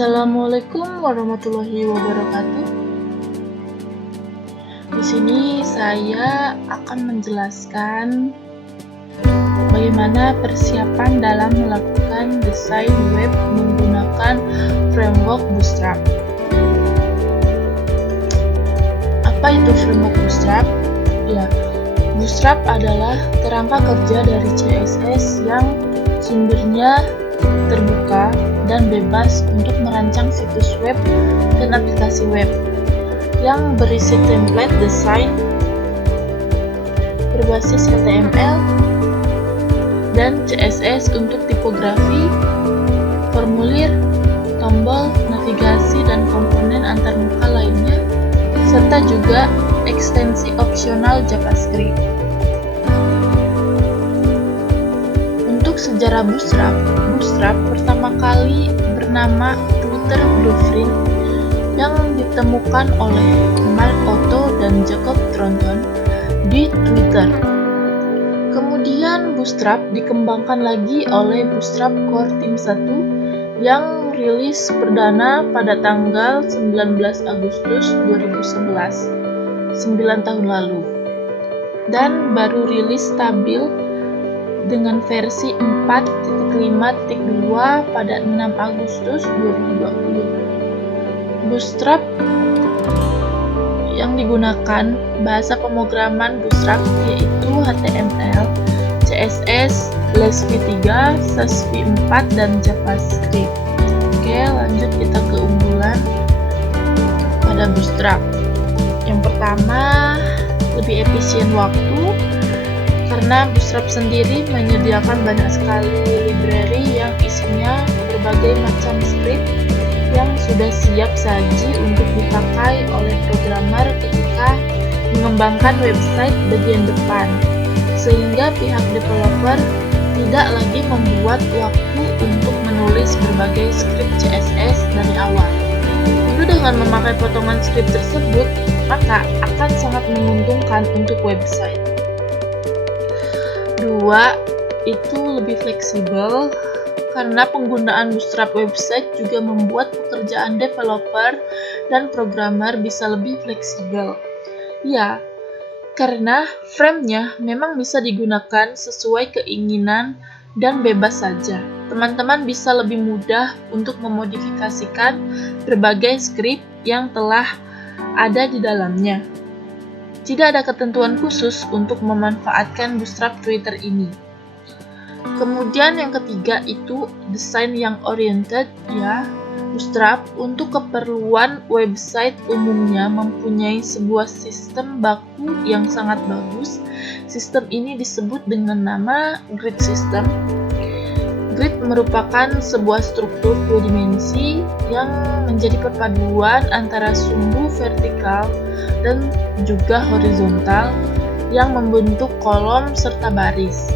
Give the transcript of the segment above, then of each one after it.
Assalamualaikum warahmatullahi wabarakatuh. Di sini saya akan menjelaskan bagaimana persiapan dalam melakukan desain web menggunakan framework Bootstrap. Apa itu framework Bootstrap? Ya, Bootstrap adalah kerangka kerja dari CSS yang sumbernya terbuka dan bebas untuk merancang situs web dan aplikasi web yang berisi template desain berbasis HTML dan CSS untuk tipografi, formulir, tombol, navigasi, dan komponen antarmuka lainnya, serta juga ekstensi opsional JavaScript. Untuk sejarah Bootstrap pertama kali bernama Twitter Blueprint yang ditemukan oleh Mark Otto dan Jacob Thornton di Twitter. Kemudian Bootstrap dikembangkan lagi oleh Bootstrap Core Team 1 yang rilis perdana pada tanggal 19 Agustus 2011, 9 tahun lalu, dan baru rilis stabil dengan versi 4.5.2 pada 6 Agustus 2020. Bootstrap yang digunakan bahasa pemrograman Bootstrap yaitu HTML, CSS, Less v3, Sass v4, dan JavaScript. Oke, lanjut kita ke unggulan pada Bootstrap. Yang pertama, lebih efisien waktu, karena Bootstrap sendiri menyediakan banyak sekali library yang isinya berbagai macam script yang sudah siap saji untuk dipakai oleh programmer ketika mengembangkan website bagian depan, sehingga pihak developer tidak lagi membuat waktu untuk menulis berbagai script CSS dari awal. Tentu dengan memakai potongan script tersebut, maka akan sangat menguntungkan untuk website. 2. Itu lebih fleksibel, karena penggunaan Bootstrap website juga membuat pekerjaan developer dan programmer bisa lebih fleksibel. Ya, karena frame-nya memang bisa digunakan sesuai keinginan dan bebas saja. Teman-teman bisa lebih mudah untuk memodifikasikan berbagai script yang telah ada di dalamnya. Tidak ada ketentuan khusus untuk memanfaatkan Bootstrap Twitter ini. Kemudian yang ketiga itu desain yang oriented, ya. Bootstrap untuk keperluan website umumnya mempunyai sebuah sistem baku yang sangat bagus. Sistem ini disebut dengan nama grid system. Grid merupakan sebuah struktur dua dimensi yang menjadi perpaduan antara sumbu vertikal dan juga horizontal yang membentuk kolom serta baris.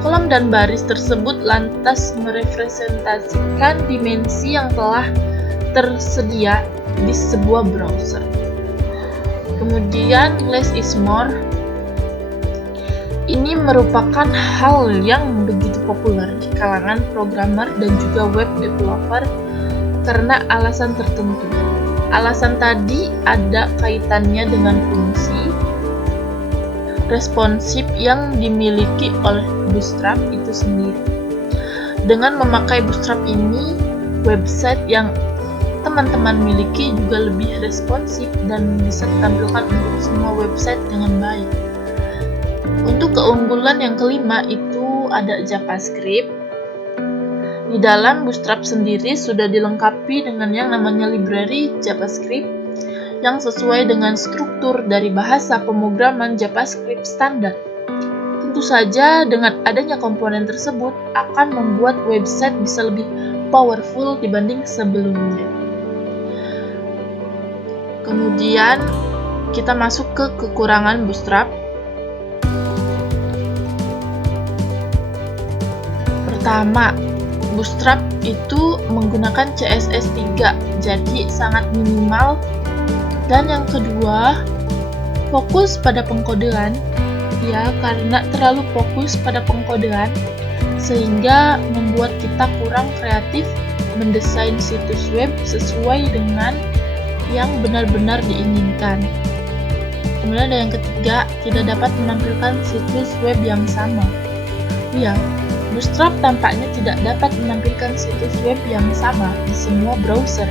Kolom dan baris tersebut lantas merepresentasikan dimensi yang telah tersedia di sebuah browser. Kemudian less is more. Ini merupakan hal yang begitu populer di kalangan programmer dan juga web developer karena alasan tertentu. Alasan tadi ada kaitannya dengan fungsi responsif yang dimiliki oleh Bootstrap itu sendiri. Dengan memakai Bootstrap ini, website yang teman-teman miliki juga lebih responsif dan bisa ditampilkan untuk semua website dengan baik. Untuk keunggulan yang kelima itu ada JavaScript. Di dalam Bootstrap sendiri sudah dilengkapi dengan yang namanya library JavaScript yang sesuai dengan struktur dari bahasa pemrograman JavaScript standar. Tentu saja dengan adanya komponen tersebut akan membuat website bisa lebih powerful dibanding sebelumnya. Kemudian kita masuk ke kekurangan Bootstrap. Pertama, Bootstrap itu menggunakan CSS 3, jadi sangat minimal. Dan yang kedua, fokus pada pengkodean, ya, karena terlalu fokus pada pengkodean sehingga membuat kita kurang kreatif mendesain situs web sesuai dengan yang benar-benar diinginkan. Kemudian ada yang ketiga, tidak dapat menampilkan situs web yang sama. Ya, Bootstrap tampaknya tidak dapat menampilkan situs web yang sama di semua browser.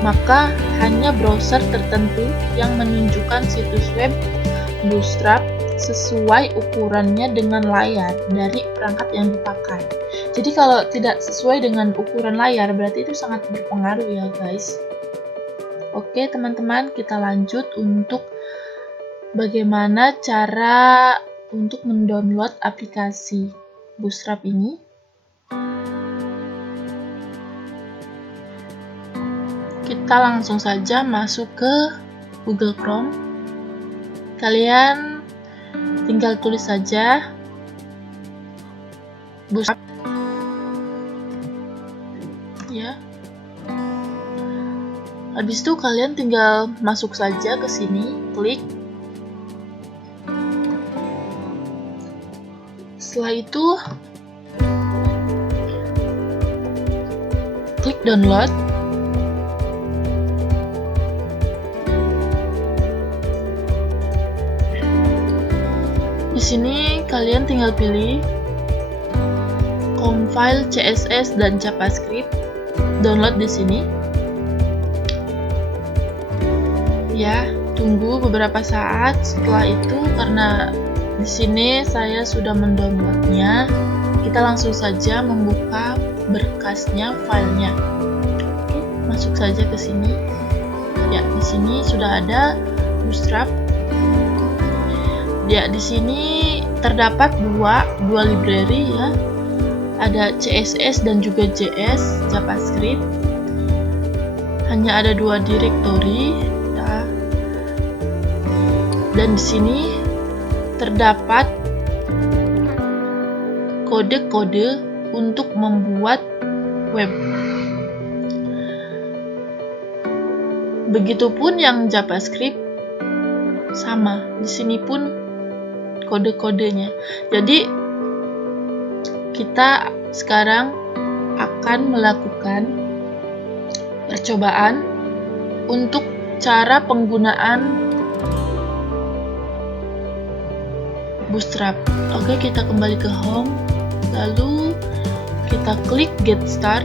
Maka hanya browser tertentu yang menunjukkan situs web Bootstrap sesuai ukurannya dengan layar dari perangkat yang dipakai. Jadi kalau tidak sesuai dengan ukuran layar, berarti itu sangat berpengaruh ya guys. Oke teman-teman, kita lanjut untuk bagaimana cara untuk mendownload aplikasi Bootstrap ini. Kita langsung saja masuk ke Google Chrome. Kalian tinggal tulis saja Bootstrap ya. Habis itu kalian tinggal masuk saja ke sini, klik. Setelah itu klik download. Di sini kalian tinggal pilih compile CSS dan JavaScript. Download di sini. Ya, tunggu beberapa saat. Setelah itu, karena di sini saya sudah mendownloadnya, kita langsung saja membuka berkasnya, filenya. Oke, masuk saja ke sini. Ya, di sini sudah ada Bootstrap. Ya, di sini terdapat dua library ya. Ada CSS dan juga JS, JavaScript. Hanya ada 2 directory ya. Dan di sini terdapat kode-kode untuk membuat web. Begitupun yang JavaScript sama. Di sini pun kode-kodenya. Jadi kita sekarang akan melakukan percobaan untuk cara penggunaan Bootstrap. Oke, kita kembali ke home, lalu kita klik get start.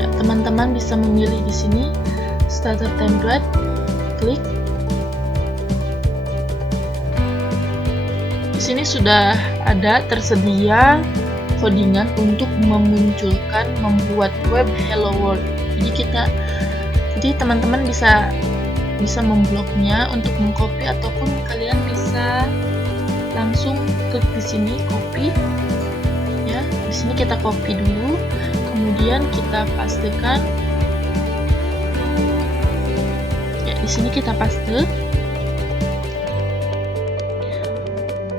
Ya, teman-teman bisa memilih di sini starter template, klik. Di sini sudah ada tersedia codingan untuk memunculkan membuat web hello world. Jadi teman-teman bisa membloknya untuk mengcopy, ataupun kalian bisa langsung klik di sini copy. Ya, di sini kita copy dulu, kemudian kita pastekan. Ya, di sini kita paste.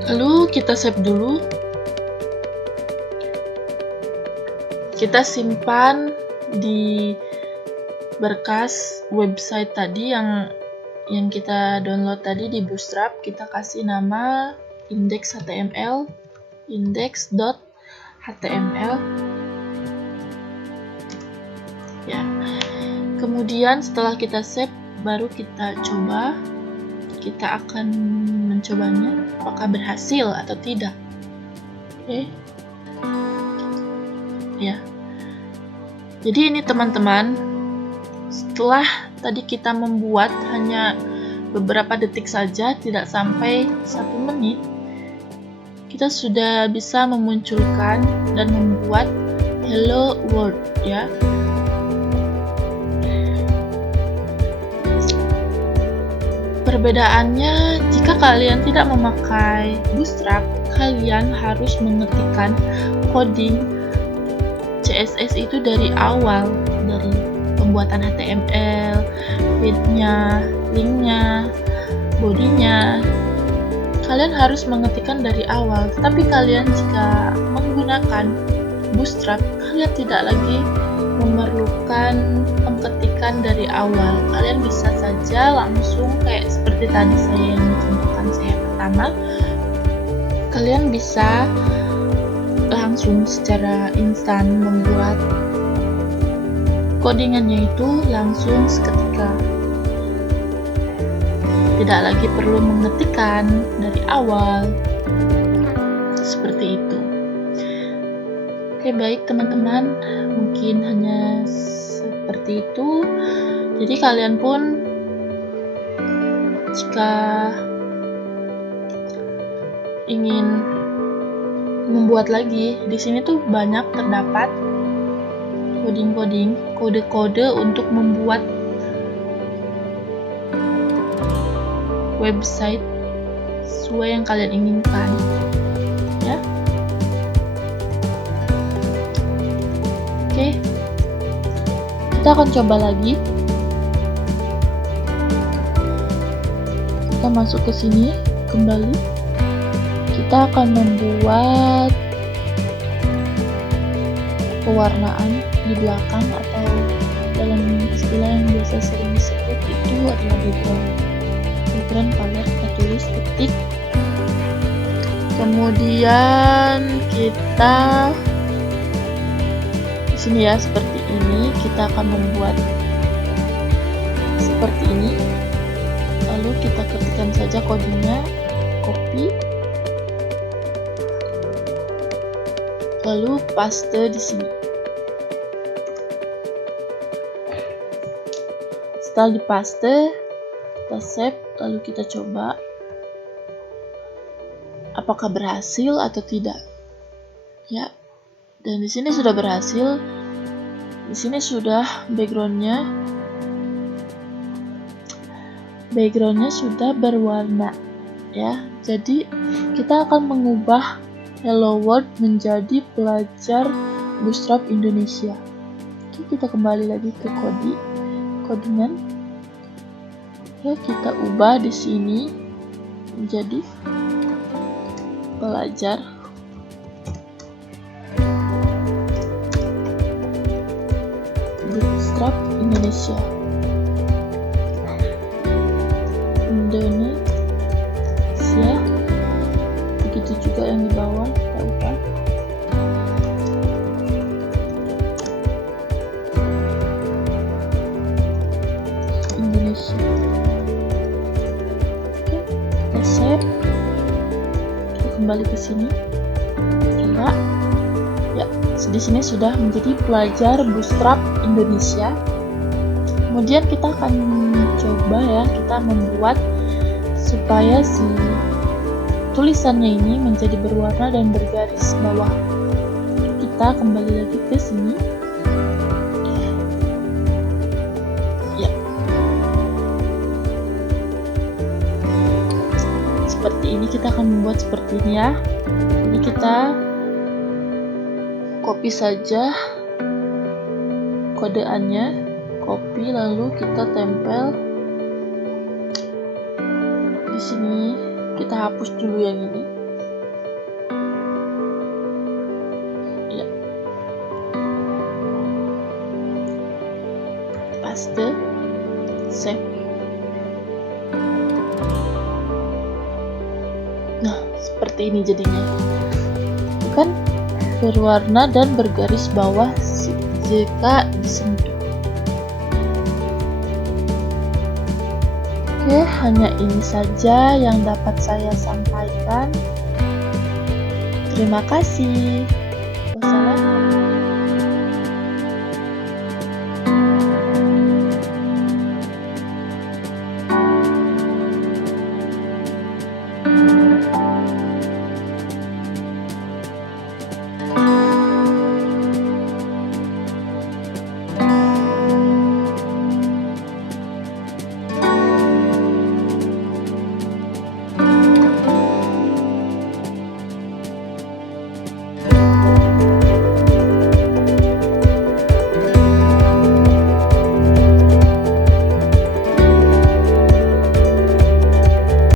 Lalu kita save dulu. Kita simpan di berkas website tadi yang kita download tadi di Bootstrap. Kita kasih nama index.html, index.html. Ya. Kemudian setelah kita save, baru kita coba. Kita akan mencobanya apakah berhasil atau tidak. Oke. Ya. Jadi ini teman-teman, setelah tadi kita membuat hanya beberapa detik saja, tidak sampai 1 menit, kita sudah bisa memunculkan dan membuat hello world ya. Perbedaannya, jika kalian tidak memakai Bootstrap, kalian harus mengetikkan coding CSS itu dari awal, dari pembuatan HTML, feed-nya, link-nya, body-nya. Kalian harus mengetikkan dari awal. Tetapi kalian jika menggunakan Bootstrap, kalian tidak lagi memerlukan pengetikan dari awal. Kalian bisa saja langsung kayak seperti tadi saya yang mencontohkan saya pertama. Kalian bisa langsung langsung secara instan membuat codingannya itu langsung seketika. Tidak lagi perlu mengetikkan dari awal. Seperti itu. Oke, baik teman-teman, mungkin hanya seperti itu. Jadi kalian pun jika ingin membuat lagi, di sini tuh banyak terdapat coding-coding, kode-kode untuk membuat website sesuai yang kalian inginkan, ya. Oke, kita akan coba lagi. Kita masuk ke sini kembali. Kita akan membuat pewarnaan di belakang, atau dalam istilah yang biasa sering disebut itu adalah background color. Kita tulis ketik, kemudian kita di sini ya seperti ini. Kita akan membuat seperti ini, lalu kita ketikkan saja kodenya, copy, lalu paste di sini. Setelah dipaste, kita save, lalu kita coba apakah berhasil atau tidak. Ya, dan di sini sudah berhasil. Di sini sudah backgroundnya sudah berwarna, ya. Jadi kita akan mengubah Hello World menjadi pelajar Bootstrap Indonesia. Oke, kita kembali lagi ke codingan. Ya, kita ubah di sini menjadi pelajar Bootstrap Indonesia. Begitu juga yang di bawah, kita ubah. Indonesia. Oke, kita save. Kita kembali ke sini. Coba. Ya, di sini sudah menjadi pelajar Bootstrap Indonesia. Kemudian kita akan coba ya, kita membuat supaya si tulisannya ini menjadi berwarna dan bergaris bawah. Kita kembali lagi ke sini. Ya. Seperti ini, kita akan membuat seperti ini ya. Jadi kita copy saja kodeannya, copy, lalu kita tempel di sini. Kita hapus dulu yang ini. Ya. Paste, save. Nah, seperti ini jadinya. Bukan berwarna dan bergaris bawah jika disentuh. Oke, hanya ini saja yang dapat saya sampaikan. Terima kasih. Wassalamualaikum.